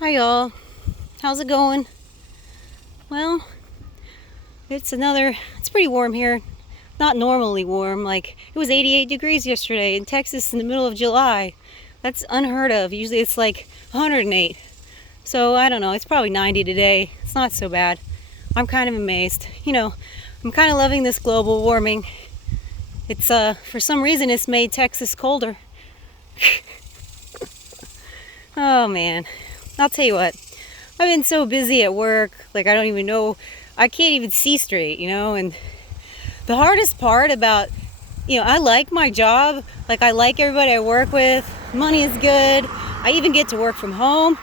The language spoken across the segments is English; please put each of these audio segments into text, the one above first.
Hi y'all, how's it going? Well, it's pretty warm here. Not normally warm, like it was 88 degrees yesterday in Texas in the middle of July. That's unheard of. Usually it's like 108. So I don't know, it's probably 90 today. It's not so bad. I'm kind of amazed. I'm kind of loving this global warming. It's for some reason it's made Texas colder. Oh man, I'll tell you what. I've been so busy at work, like I don't even know, I can't even see straight, and the hardest part about, I like my job, like I like everybody I work with, money is good, I even get to work from home,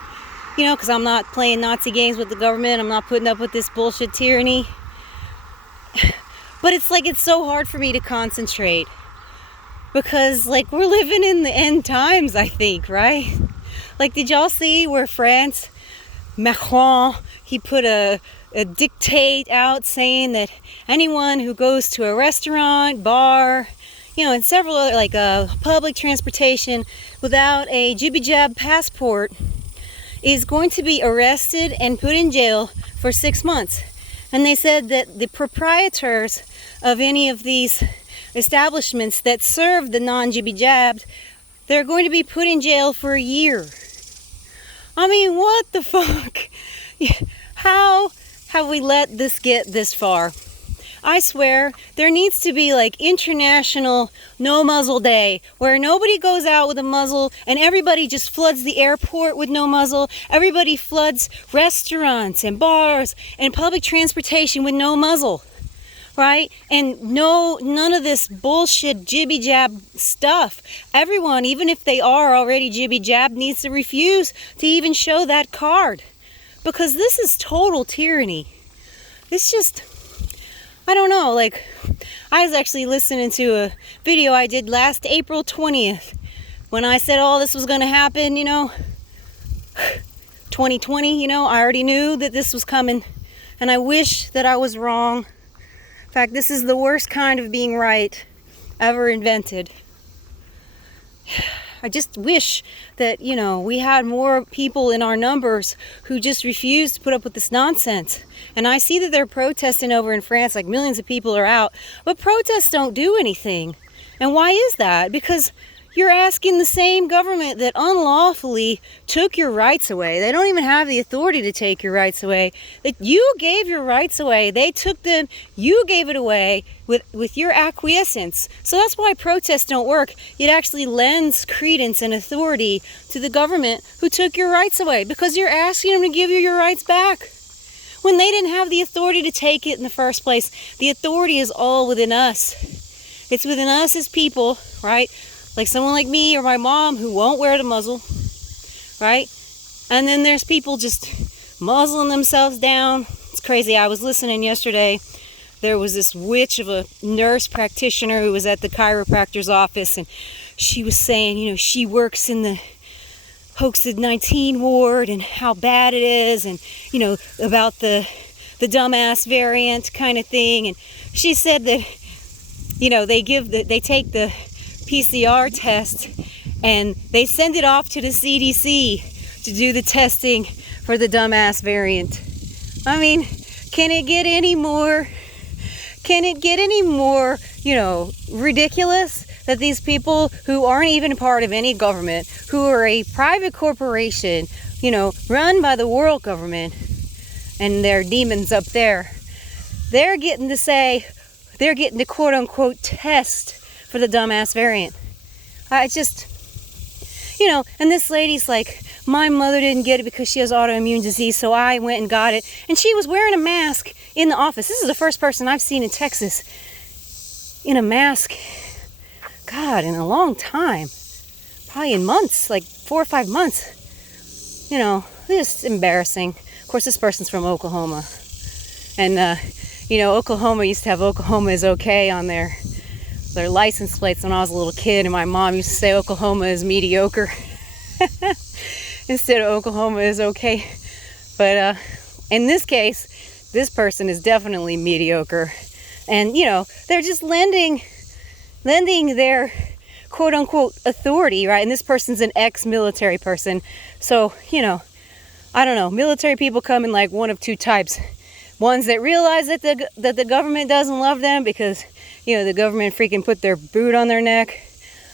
because I'm not playing Nazi games with the government, I'm not putting up with this bullshit tyranny, but it's so hard for me to concentrate, because we're living in the end times, I think, right? Did y'all see where Macron, he put a dictate out saying that anyone who goes to a restaurant, bar, and several other, public transportation without a jibby-jab passport is going to be arrested and put in jail for 6 months. And they said that the proprietors of any of these establishments that serve the non-jibby-jabbed, they're going to be put in jail for a year. I mean, what the fuck? How have we let this get this far? I swear, there needs to be international no muzzle day where nobody goes out with a muzzle and everybody just floods the airport with no muzzle. Everybody floods restaurants and bars and public transportation with no muzzle. Right? And none of this bullshit jibby-jab stuff. Everyone, even if they are already jibby-jab, needs to refuse to even show that card. Because this is total tyranny. It's just, I don't know, I was actually listening to a video I did last April 20th. When I said all this was going to happen, 2020, I already knew that this was coming. And I wish that I was wrong. In fact, this is the worst kind of being right ever invented. I just wish that, we had more people in our numbers who just refuse to put up with this nonsense. And I see that they're protesting over in France, millions of people are out, but protests don't do anything. And why is that? Because you're asking the same government that unlawfully took your rights away. They don't even have the authority to take your rights away. That you gave your rights away. They took them. You gave it away with your acquiescence. So that's why protests don't work. It actually lends credence and authority to the government who took your rights away, because you're asking them to give you your rights back when they didn't have the authority to take it in the first place. The authority is all within us. It's within us as people, right? Like someone like me or my mom who won't wear the muzzle, right? And then there's people just muzzling themselves down. It's crazy. I was listening yesterday. There was this witch of a nurse practitioner who was at the chiropractor's office, and she was saying, she works in the COVID-19 ward and how bad it is, and, about the dumbass variant kind of thing. And she said that, they take the PCR test and they send it off to the CDC to do the testing for the dumbass variant. I mean, can it get any more ridiculous that these people who aren't even part of any government, who are a private corporation, run by the world government and their demons up there, they're getting to quote unquote test for the dumbass variant. I just, and this lady's like, my mother didn't get it because she has autoimmune disease, so I went and got it. And she was wearing a mask in the office. This is the first person I've seen in Texas in a mask, God, in a long time. Probably in months, 4 or 5 months. Just embarrassing. Of course, this person's from Oklahoma. And, Oklahoma used to have Oklahoma is okay on their license plates when I was a little kid, and my mom used to say Oklahoma is mediocre instead of Oklahoma is okay. But in this case, this person is definitely mediocre, and they're just lending their quote unquote authority, right? And this person's an ex-military person, so I don't know, military people come in like one of two types. Ones that realize that the government doesn't love them because, you know, the government freaking put their boot on their neck,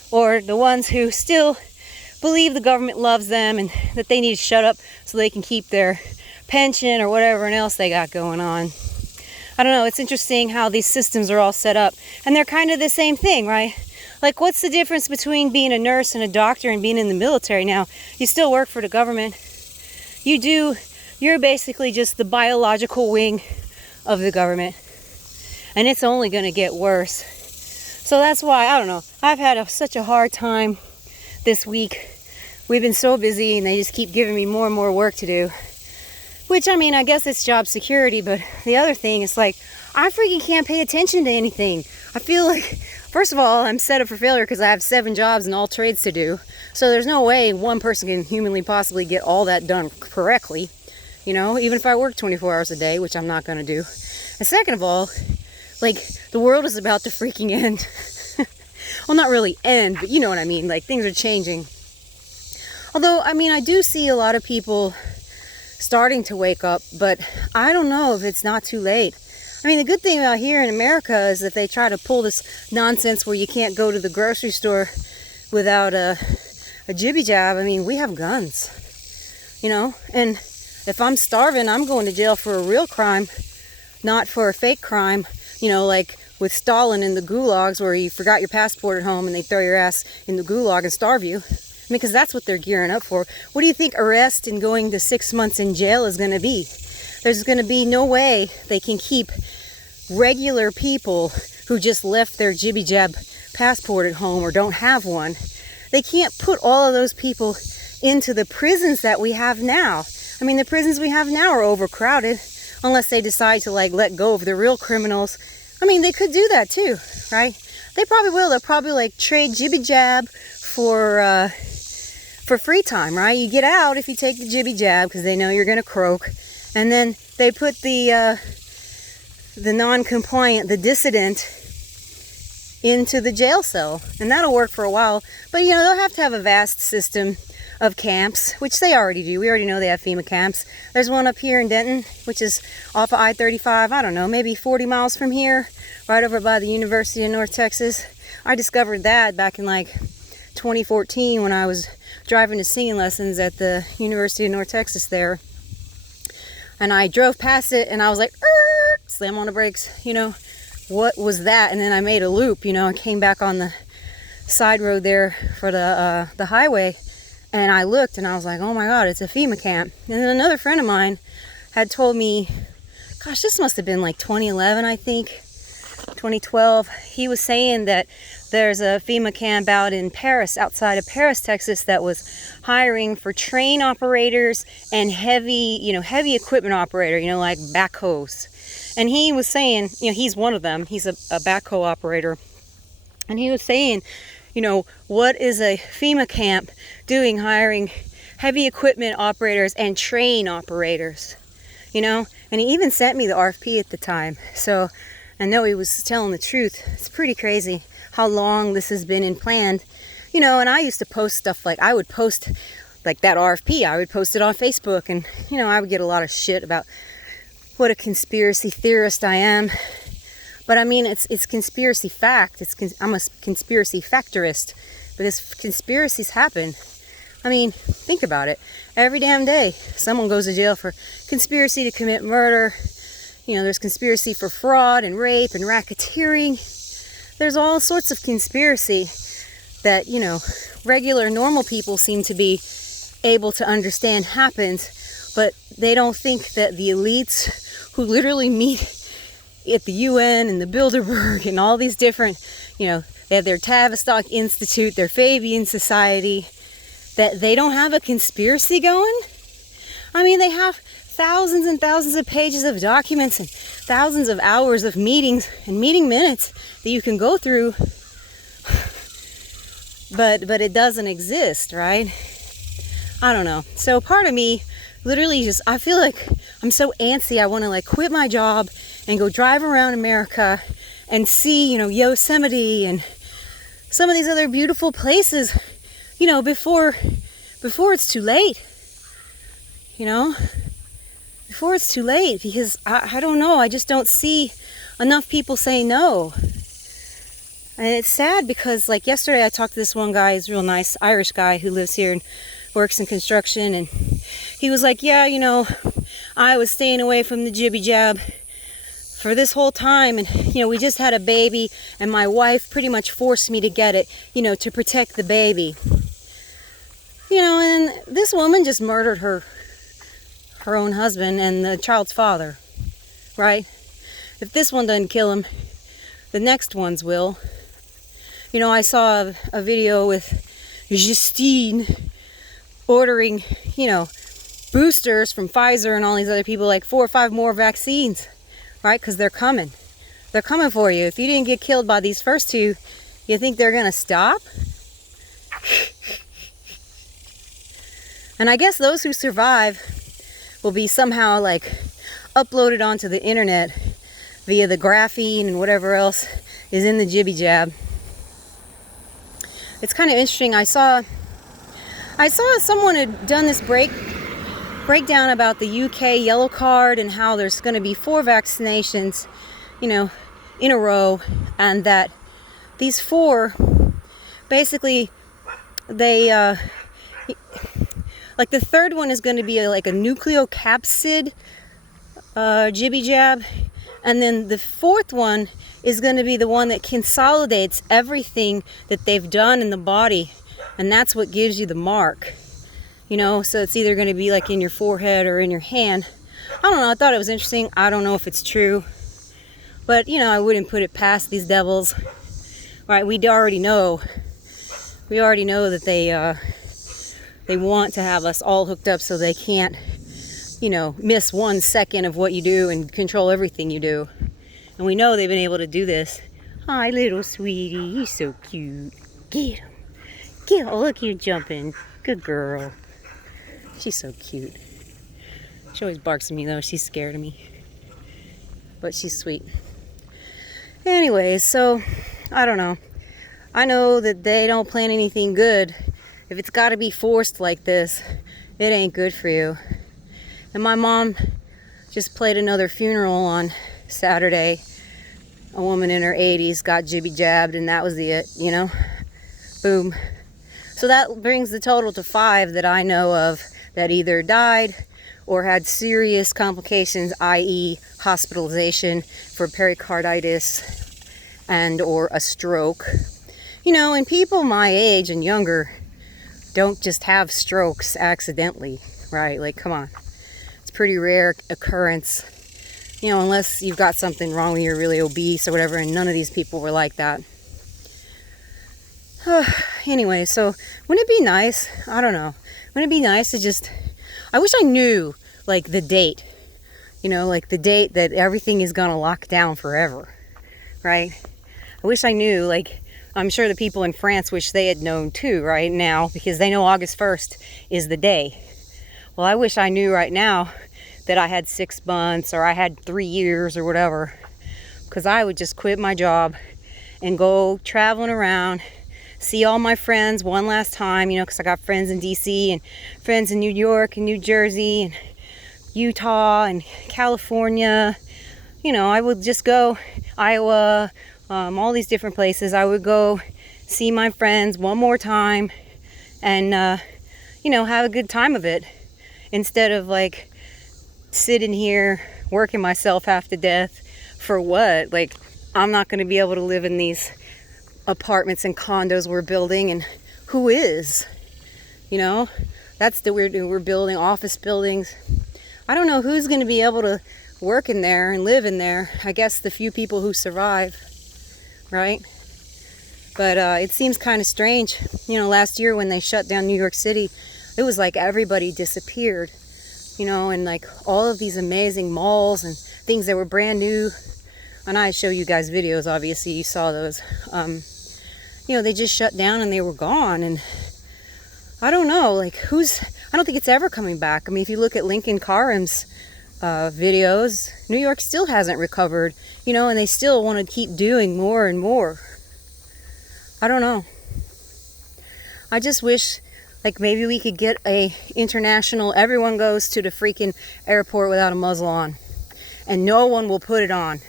or the ones who still believe the government loves them and that they need to shut up so they can keep their pension or whatever else they got going on. I don't know, it's interesting how these systems are all set up, and they're kind of the same thing, right? Like, what's the difference between being a nurse and a doctor and being in the military? Now, you still work for the government. You're basically just the biological wing of the government, and it's only going to get worse. So that's why, I don't know, I've had such a hard time this week. We've been so busy, and they just keep giving me more and more work to do. Which, I mean, I guess it's job security, but the other thing is like, I freaking can't pay attention to anything. I feel like, first of all, I'm set up for failure because I have 7 jobs and all trades to do. So there's no way one person can humanly possibly get all that done correctly. You know, even if I work 24 hours a day, which I'm not going to do. And second of all, like, the world is about to freaking end. Well, not really end, but you know what I mean. Like, things are changing. Although, I mean, I do see a lot of people starting to wake up, but I don't know if it's not too late. I mean, the good thing about here in America is that they try to pull this nonsense where you can't go to the grocery store without a jibby jab. I mean, we have guns, you know, and if I'm starving, I'm going to jail for a real crime, not for a fake crime, you know, like with Stalin in the gulags where you forgot your passport at home and they throw your ass in the gulag and starve you. I mean, because that's what they're gearing up for. What do you think arrest and going to 6 months in jail is going to be? There's going to be no way they can keep regular people who just left their jibby jab passport at home or don't have one. They can't put all of those people into the prisons that we have now. I mean, the prisons we have now are overcrowded unless they decide to like let go of the real criminals. I mean, they could do that too, right? They probably will. They'll probably like trade jibby jab for free time, right? You get out if you take the jibby jab because they know you're going to croak, and then they put the non-compliant, the dissident, into the jail cell, and that'll work for a while. But you know, they'll have to have a vast system of camps, which they already do. We already know they have FEMA camps. There's one up here in Denton, which is off of I-35, I don't know, maybe 40 miles from here, right over by the University of North Texas. I discovered that back in like 2014 when I was driving to singing lessons at the University of North Texas there. And I drove past it and I was like, slam on the brakes, you know, what was that? And then I made a loop, you know, and came back on the side road there for the highway. And I looked and I was like, oh my God, it's a FEMA camp. And then another friend of mine had told me, gosh, this must have been like 2011, I think, 2012. He was saying that there's a FEMA camp out in Paris, outside of Paris, Texas, that was hiring for train operators and heavy equipment operator, you know, like backhoes. And he was saying, you know, he's one of them. He's a backhoe operator. And he was saying, you know, what is a FEMA camp doing hiring heavy equipment operators and train operators, you know? And he even sent me the RFP at the time. So I know he was telling the truth. It's pretty crazy how long this has been in planned, you know. And I used to post stuff like, I would post like that RFP, I would post it on Facebook, and you know, I would get a lot of shit about what a conspiracy theorist I am. But I mean, it's conspiracy fact. I'm a conspiracy factorist because conspiracies happen. I mean, think about it. Every damn day, someone goes to jail for conspiracy to commit murder. You know, there's conspiracy for fraud and rape and racketeering. There's all sorts of conspiracy that, you know, regular normal people seem to be able to understand happens, but they don't think that the elites who literally meet at the UN and the Bilderberg and all these different, you know, they have their Tavistock Institute, their Fabian Society, that they don't have a conspiracy going. I mean, they have thousands and thousands of pages of documents and thousands of hours of meetings and meeting minutes that you can go through, but it doesn't exist, right? I don't know. So part of me literally just, I feel like I'm so antsy. I want to like quit my job and go drive around America and see, you know, Yosemite and some of these other beautiful places, you know, before it's too late. you know, before it's too late, because I don't know, I just don't see enough people saying no. And it's sad because, like, yesterday I talked to this one guy, he's a real nice Irish guy who lives here and works in construction, and he was like, yeah, you know, I was staying away from the jibby jab for this whole time, and you know, we just had a baby and my wife pretty much forced me to get it, you know, to protect the baby. You know, and this woman just murdered her own husband and the child's father, right? If this one doesn't kill him, the next ones will. You know, I saw a video with Justine ordering, you know, boosters from Pfizer and all these other people, like 4 or 5 more vaccines, right? Because they're coming. They're coming for you. If you didn't get killed by these first 2, you think they're going to stop? And I guess those who survive will be somehow like uploaded onto the internet via the graphene and whatever else is in the jibby jab. It's kind of interesting. I saw someone had done this breakdown about the UK yellow card and how there's going to be 4 vaccinations, you know, in a row, and that these 4 basically they like the 3rd one is going to be like a nucleocapsid jibby jab, and then the 4th one is going to be the one that consolidates everything that they've done in the body, and that's what gives you the mark, you know. So it's either going to be like in your forehead or in your hand. I don't know, I thought it was interesting. I don't know if it's true, but you know, I wouldn't put it past these devils, right? We already know that they want to have us all hooked up so they can't, you know, miss 1 second of what you do and control everything you do. And we know they've been able to do this. Hi, little sweetie, you're so cute. Get him. Get him. Oh, look, you're jumping. Good girl. She's so cute. She always barks at me, though. She's scared of me. But she's sweet. Anyways, so, I don't know. I know that they don't plan anything good. If it's got to be forced like this, it ain't good for you. And my mom just played another funeral on Saturday. A woman in her 80s got jibby jabbed, and that was it, you know? Boom. So that brings the total to 5 that I know of that either died or had serious complications, i.e. hospitalization for pericarditis and or a stroke. You know, and people my age and younger don't just have strokes accidentally, right? Like, come on. It's a pretty rare occurrence, you know, unless you've got something wrong with you, you're really obese or whatever, and none of these people were like that. Anyway, so wouldn't it be nice? I don't know. Wouldn't it be nice to just, I wish I knew, like, the date, you know, like the date that everything is gonna lock down forever, right? I wish I knew, like, I'm sure the people in France wish they had known too right now, because they know August 1st is the day. Well, I wish I knew right now that I had 6 months or I had 3 years or whatever, because I would just quit my job and go traveling around, see all my friends one last time, you know, because I got friends in DC and friends in New York and New Jersey and Utah and California. You know, I would just go Iowa, all these different places. I would go see my friends one more time and, you know, have a good time of it, instead of like sitting here working myself half to death for what? Like, I'm not going to be able to live in these apartments and condos we're building, and who is? You know, that's the weird thing. We're building office buildings. I don't know who's going to be able to work in there and live in there. I guess the few people who survive, right? But it seems kind of strange. You know, last year when they shut down New York City, it was like everybody disappeared, you know, and like all of these amazing malls and things that were brand new. And I show you guys videos, obviously you saw those. You know, they just shut down and they were gone. And I don't know, like I don't think it's ever coming back. I mean, if you look at Lincoln Karim's videos, New York still hasn't recovered, you know, and they still want to keep doing more and more. I don't know. I just wish Like maybe we could get a international, everyone goes to the freaking airport without a muzzle on. And no one will put it on,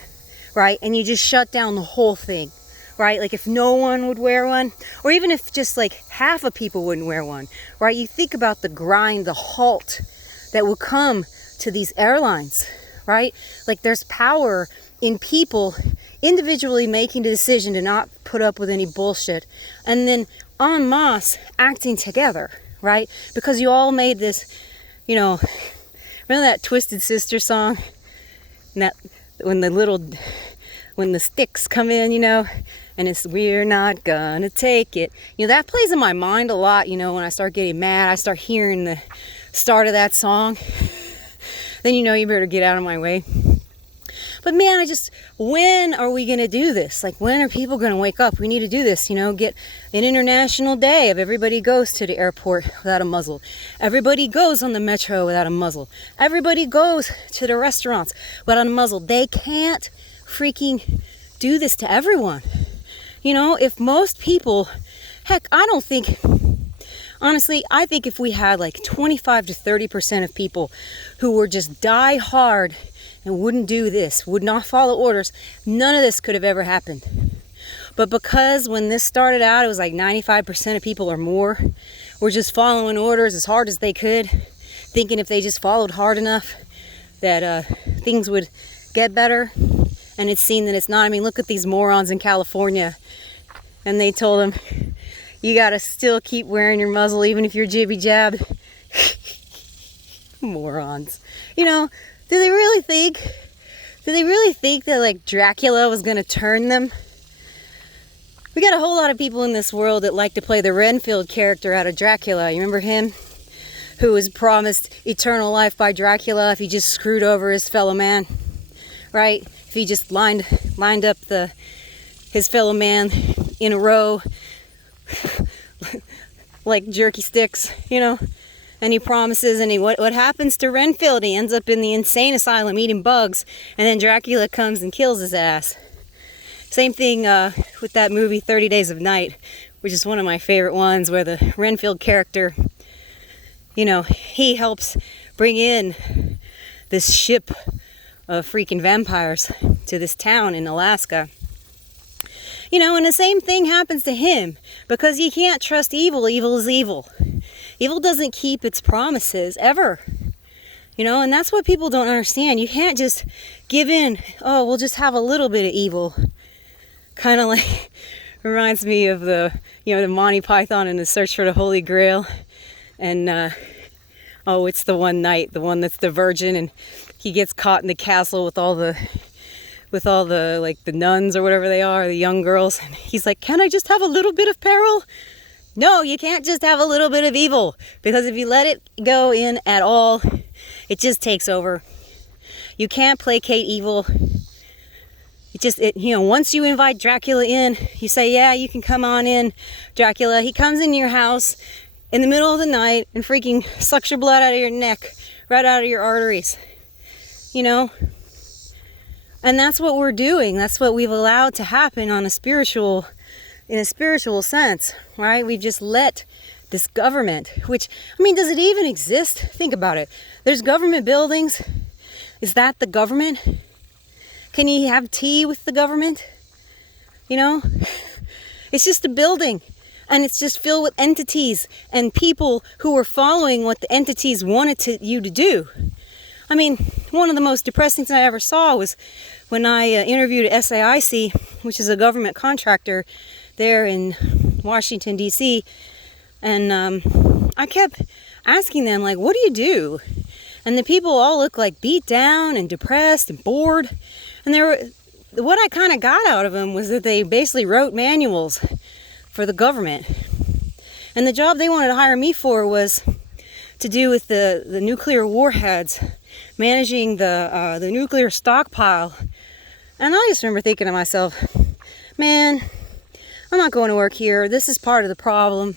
right? And you just shut down the whole thing, right? Like if no one would wear one, or even if just like half of people wouldn't wear one, right? You think about the grind, the halt that will come to these airlines, right? Like there's power in people individually making the decision to not put up with any bullshit, and then en masse acting together, right? Because you all made this, you know, remember that Twisted Sister song? And that when the sticks come in, you know, and it's "we're not gonna take it," you know, that plays in my mind a lot. You know, when I start getting mad, I start hearing the start of that song. Then you know you better get out of my way. But man, when are we gonna do this? Like, when are people gonna wake up? We need to do this, you know, get an international day of everybody goes to the airport without a muzzle. Everybody goes on the metro without a muzzle. Everybody goes to the restaurants without a muzzle. They can't freaking do this to everyone. You know, if most people, heck, honestly, I think if we had like 25 to 30% of people who were just die hard and wouldn't do this, would not follow orders, none of this could have ever happened. But because when this started out, it was like 95% of people or more were just following orders as hard as they could, thinking if they just followed hard enough that things would get better. And it's seen that it's not. I mean, look at these morons in California. And they told them, you gotta still keep wearing your muzzle even if you're jibby jabbed. Morons. You know, do they really think that like Dracula was gonna turn them? We got a whole lot of people in this world that like to play the Renfield character out of Dracula. You remember him? Who was promised eternal life by Dracula if he just screwed over his fellow man, right? If he just lined up his fellow man in a row like jerky sticks, you know? And he promises, and what happens to Renfield? He ends up in the insane asylum eating bugs, and then Dracula comes and kills his ass. Same thing with that movie 30 Days of Night, which is one of my favorite ones, where the Renfield character, you know, he helps bring in this ship of freaking vampires to this town in Alaska. You know, and the same thing happens to him, because you can't trust evil. Evil is evil. Evil doesn't keep its promises, ever. You know, and that's what people don't understand. You can't just give in. Oh, we'll just have a little bit of evil. Kind of like, reminds me of the Monty Python and the Search for the Holy Grail. And, it's the one night, the one that's the virgin, and he gets caught in the castle with all the like the nuns or whatever they are, the young girls. And he's like, can I just have a little bit of peril? No, you can't just have a little bit of evil, because if you let it go in at all, it just takes over. You can't placate evil. Once you invite Dracula in, you say, yeah, you can come on in, Dracula. He comes in your house in the middle of the night and freaking sucks your blood out of your neck, right out of your arteries. You know? And that's what we're doing. That's what we've allowed to happen in a spiritual sense, right? We've just let this government, which, I mean, does it even exist? Think about it. There's government buildings. Is that the government? Can you have tea with the government? You know? It's just a building, and it's just filled with entities and people who are following what the entities wanted you to do. I mean, one of the most depressing things I ever saw was when I interviewed SAIC, which is a government contractor there in Washington, D.C., and I kept asking them, like, what do you do? And the people all look like beat down and depressed and bored. And what I kind of got out of them was that they basically wrote manuals for the government. And the job they wanted to hire me for was to do with the nuclear warheads, managing the nuclear stockpile. And I just remember thinking to myself, man, I'm not going to work here. This is part of the problem.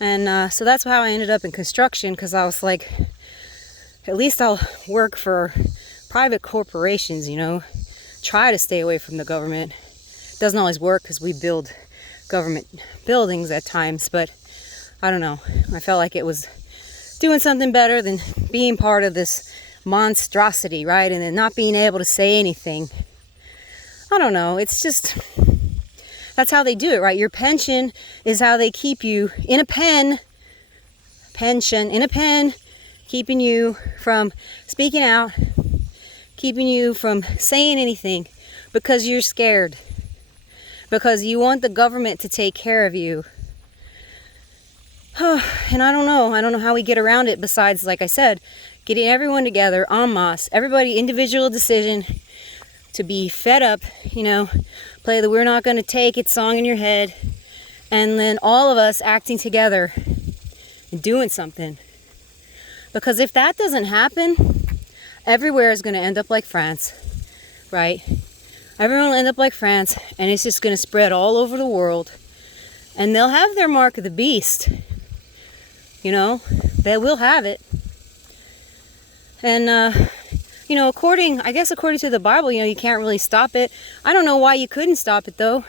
And so that's how I ended up in construction, because I was like, at least I'll work for private corporations, you know, try to stay away from the government. It doesn't always work, because we build government buildings at times, but I don't know. I felt like it was doing something better than being part of this monstrosity, right? And then not being able to say anything. I don't know. It's just, that's how they do it, right? Your pension is how they keep you in a pen, keeping you from speaking out, keeping you from saying anything because you're scared, because you want the government to take care of you. And I don't know how we get around it besides, like I said, getting everyone together en masse, everybody individual decision to be fed up, play the "We're Not Gonna Take It" song in your head, and then all of us acting together and doing something. Because if that doesn't happen, everywhere is going to end up like France, right? Everyone will end up like France, and it's just going to spread all over the world. And they'll have their mark of the beast. They will have it. And, according to the Bible, you can't really stop it. I don't know why you couldn't stop it, though.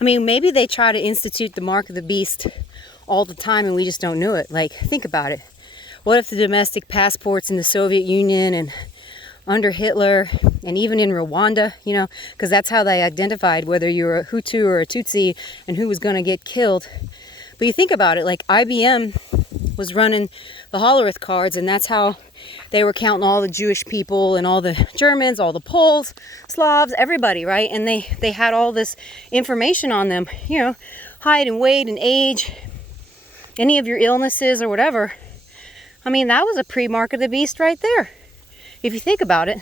I mean, maybe they try to institute the mark of the beast all the time and we just don't know it. Like, think about it. What if the domestic passports in the Soviet Union and under Hitler and even in Rwanda, because that's how they identified whether you were a Hutu or a Tutsi and who was going to get killed. But you think about it, like IBM was running the Hollerith cards, and that's how they were counting all the Jewish people and all the Germans, all the Poles, Slavs, everybody, right? And they had all this information on them, height and weight and age, any of your illnesses or whatever. I mean, that was a pre-mark of the beast right there, if you think about it.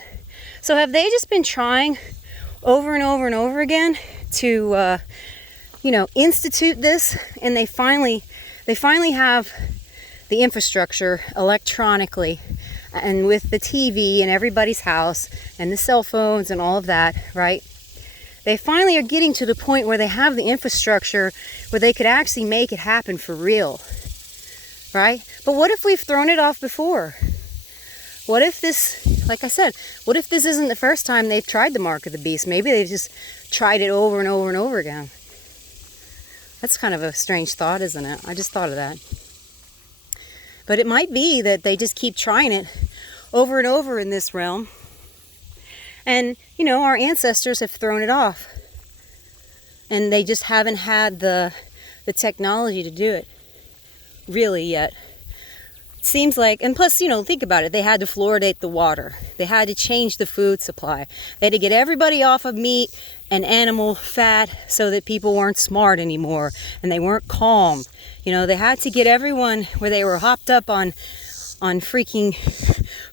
So have they just been trying over and over and over again to, institute this, and they finally have the infrastructure electronically and with the TV in everybody's house and the cell phones and all of that, right? They finally are getting to the point where they have the infrastructure where they could actually make it happen for real, right? But what if we've thrown it off before? What if this, like I said, what if this isn't the first time they've tried the mark of the beast? Maybe they've just tried it over and over and over again. That's kind of a strange thought, isn't it? I just thought of that. But it might be that they just keep trying it over and over in this realm. And, our ancestors have thrown it off. And they just haven't had the technology to do it really yet. Seems like, and plus, think about it, they had to fluoridate the water. They had to change the food supply. They had to get everybody off of meat and animal fat so that people weren't smart anymore and they weren't calm. They had to get everyone where they were hopped up on freaking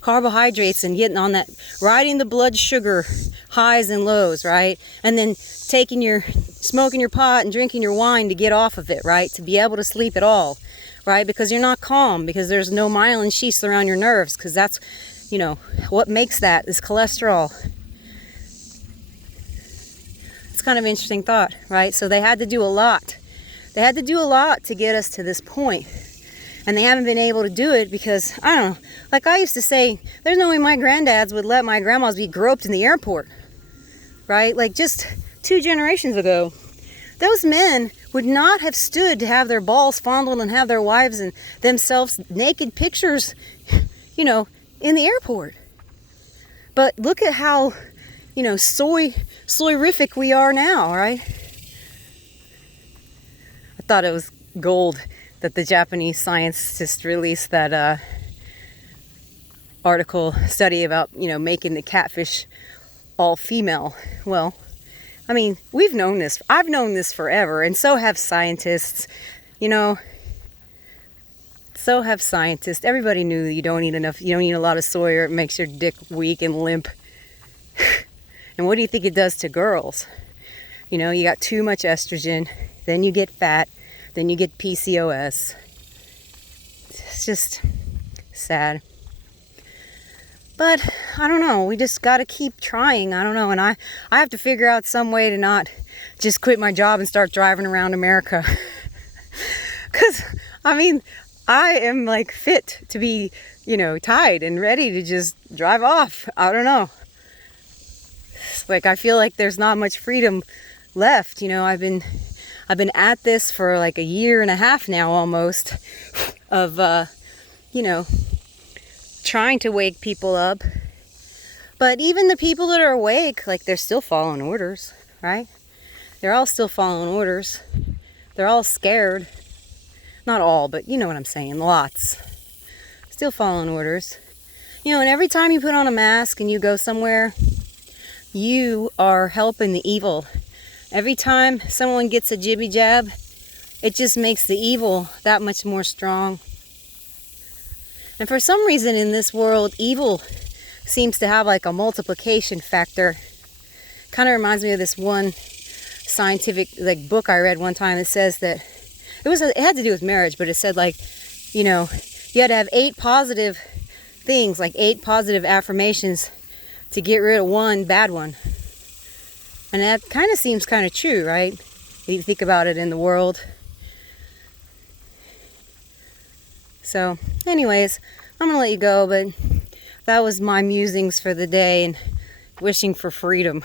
carbohydrates and getting on that, riding the blood sugar highs and lows, right? And then smoking your pot and drinking your wine to get off of it, right? To be able to sleep at all. Right? Because you're not calm, because there's no myelin sheaths around your nerves, because that's, what makes that is cholesterol. It's kind of an interesting thought, right? So they had to do a lot. They had to do a lot to get us to this point. And they haven't been able to do it because, I don't know, like I used to say, there's no way my granddads would let my grandmas be groped in the airport, right? Like just 2 generations ago. Those men would not have stood to have their balls fondled and have their wives and themselves naked pictures, in the airport. But look at how, soyrific we are now, right? I thought it was gold that the Japanese scientists released that study about, making the catfish all female. Well, I mean, we've known this. I've known this forever, and so have scientists. So have scientists. Everybody knew you don't need a lot of soy or it makes your dick weak and limp. And what do you think it does to girls? You got too much estrogen, then you get fat, then you get PCOS. It's just sad. But I don't know, we just got to keep trying. I don't know, and I have to figure out some way to not just quit my job and start driving around America. Because, I mean, I am like fit to be, tied and ready to just drive off. I don't know. It's like I feel like there's not much freedom left. I've I've been at this for like a year and a half now almost of, you know, trying to wake people up. But even the people that are awake, like, they're still following orders, right? They're all still following orders. They're all scared. Not all, but you know what I'm saying, lots. Still following orders. You know, and every time you put on a mask and you go somewhere, you are helping the evil. Every time someone gets a jibby jab, it just makes the evil that much more strong. And for some reason in this world, evil seems to have like a multiplication factor. Kind of reminds me of this one scientific like book I read one time. It says that it had to do with marriage, but it said, like, you know, you had to have 8 positive things, like 8 positive affirmations to get rid of one bad one. And that kind of seems kind of true, right? If you think about it in the world. So, anyways, I'm gonna let you go, but that was my musings for the day and wishing for freedom.